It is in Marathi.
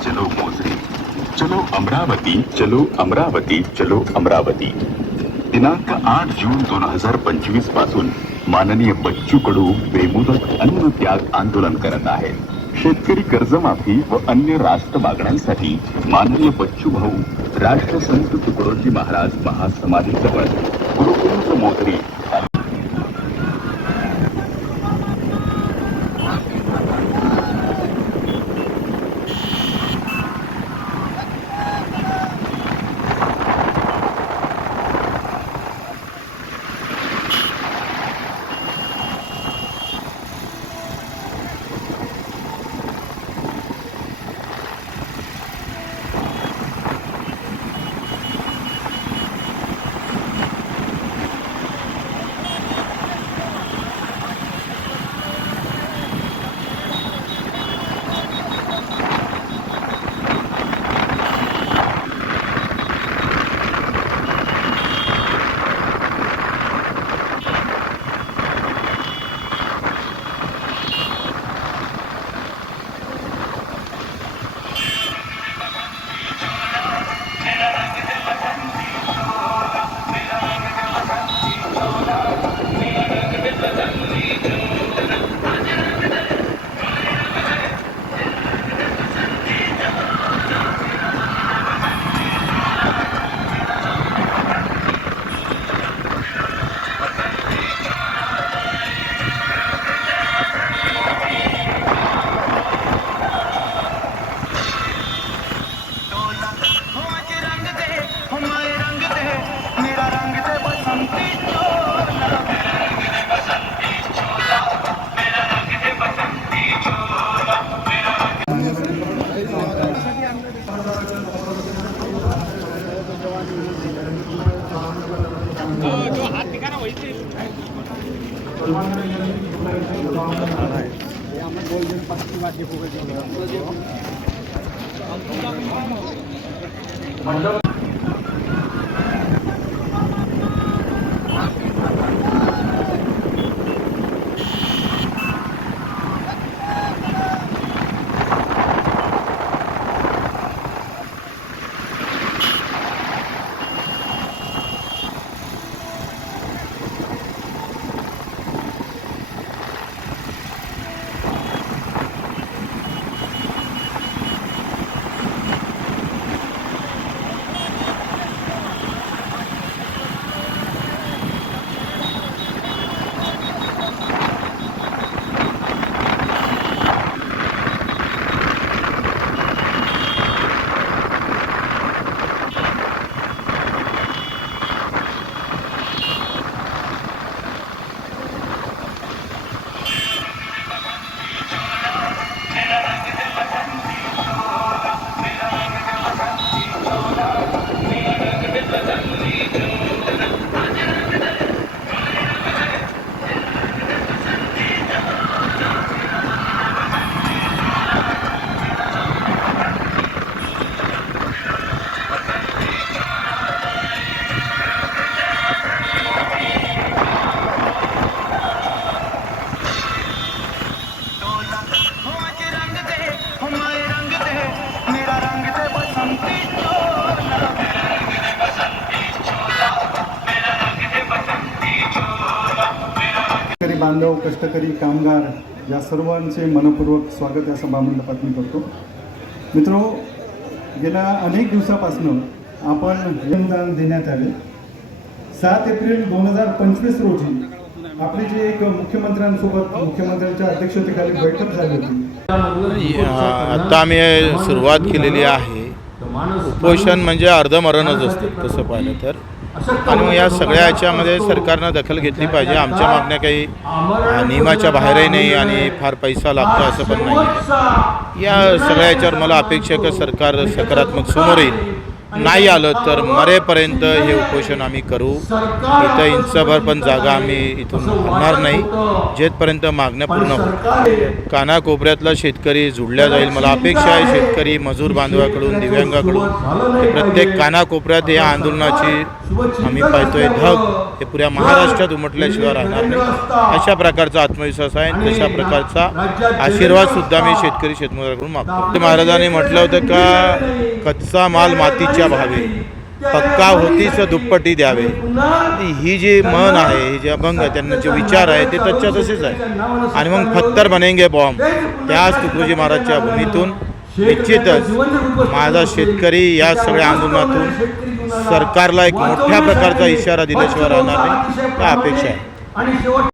चलो मोजरी, चलो अमरावती, चलो अमरावती, चलो अमरावती। दिनांक 8 जून 2025 पासून माननीय बच्चू कडू बेमुदत अन्न त्याग आंदोलन करत आहेत। शेतकरी कर्जमाफी व अन्य राष्ट्र मागण्यांसाठी माननीय बच्चू भाऊ राष्ट्रसंत तुकडोजी महाराज महासमाधीजवळ गुरुकुंज मोजरी बांधव, कष्टकरी, कामगार या सर्वांचे मनपूर्वक स्वागत या सभामंडपात मी करतो। मित्रो, गेल्या अनेक दिवसापासून आपण योगदान देण्यात आले। 7 एप्रिल 2025 रोजी आपली जी एक मुख्यमंत्र्यांच्या अध्यक्षतेखाली बैठक झाली होती। आता आम्ही सुरुवात केलेली आहे। उपोषण म्हणजे अर्धमरणच असतं तसं पाहिलं तर, आणि मग या सगळ्या याच्यामध्ये सरकारनं दखल घेतली पाहिजे। आमच्या मागण्या काही नियमाच्या बाहेरही नाही आणि फार पैसा लागतो असं पण नाही। या सगळ्या याच्यावर मला अपेक्षा आहे की सरकार सकारात्मक समोर येईल नाही आलं तर मरेपर्यंत हे उपोषण आम्ही करू. इथं इंचभर पण जागा आम्ही इथून होणार नाही जेथपर्यंत मागण्या पूर्ण होत. कानाकोपऱ्यातला शेतकरी जुळल्या जाईल. मला अपेक्षा आहे शेतकरी मजूर बांधवाकडून दिव्यांगाकडून हे प्रत्येक कानाकोपऱ्यात या आंदोलनाची आम्ही पाहतोय धग हे पुऱ्या महाराष्ट्रात उमटल्याशिवाय राहणार नाही. अशा प्रकारचा आत्मविश्वास आहे. तशा प्रकारचा आशीर्वाद सुद्धा मी शेतकरी शेतमजुराकडून मागतो. महाराजांनी म्हटलं होतं का कच्चा माल मातीच्या भावे, पक्का होतीच दुप्पटी द्यावे. ही जी मन आहे, ही जे अभंग त्यांना जे विचार आहे ते तच्या तसेच आहे. आणि मग पत्थर बनेंगे बॉम्ब त्याच तुकडोजी महाराजच्या भूमीतून निश्चितच माझा शेतकरी या सगळ्या आंदोलनातून सरकारला एक मोठ्या प्रकारचा इशारा दिल्याशिवाय राहणार नाही, त्या अपेक्षा आहे.